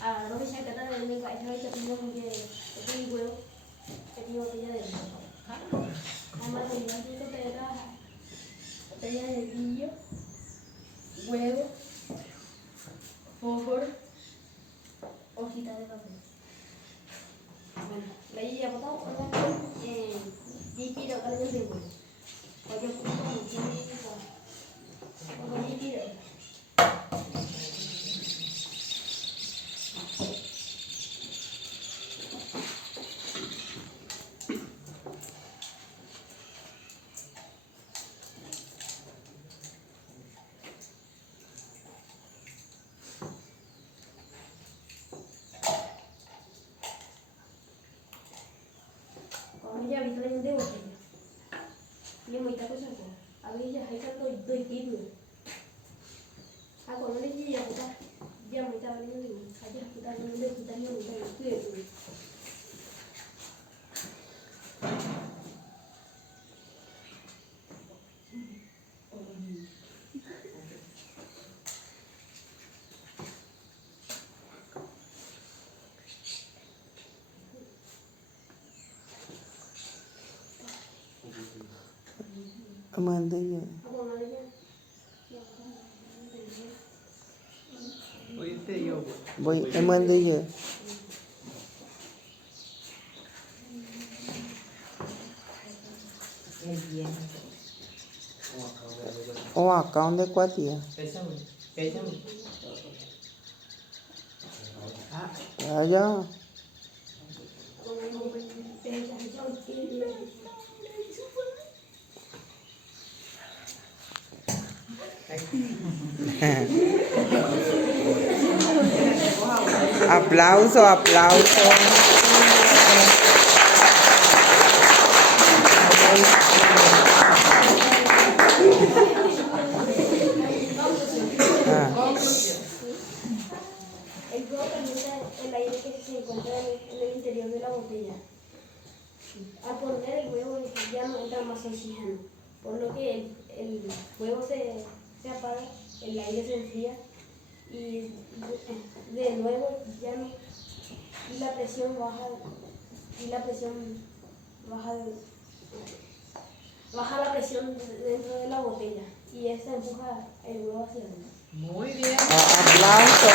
no me saca nada de mi cabeza, ahorita tengo que huevo, que tengo botella de agua. Además, la botella de vidrio, huevo, fósforo, hojita de papel. Bueno, la ya botado, y tiro caliente de huevo. Oye, ya vi kalian dewa kayaknya. Ini mau itaku sako. Abi ya hai kan doi tidu. Aku nanti dia kita dia mau itaku ini dulu. Aja kita ini itu ya dulu. Amanda ya. Aku nantinya. Voy Amanda ya. O account de cuatía. Ya. Aplauso, aplauso. El huevo calienta el aire que se encuentra en el interior de la botella. Al poner el huevo ya no entra más oxígeno, por lo que el huevo se apaga, el aire se enfría y de nuevo ya no, y la presión baja la presión dentro de la botella y esta empuja el huevo hacia adentro. Muy bien. Aplauso.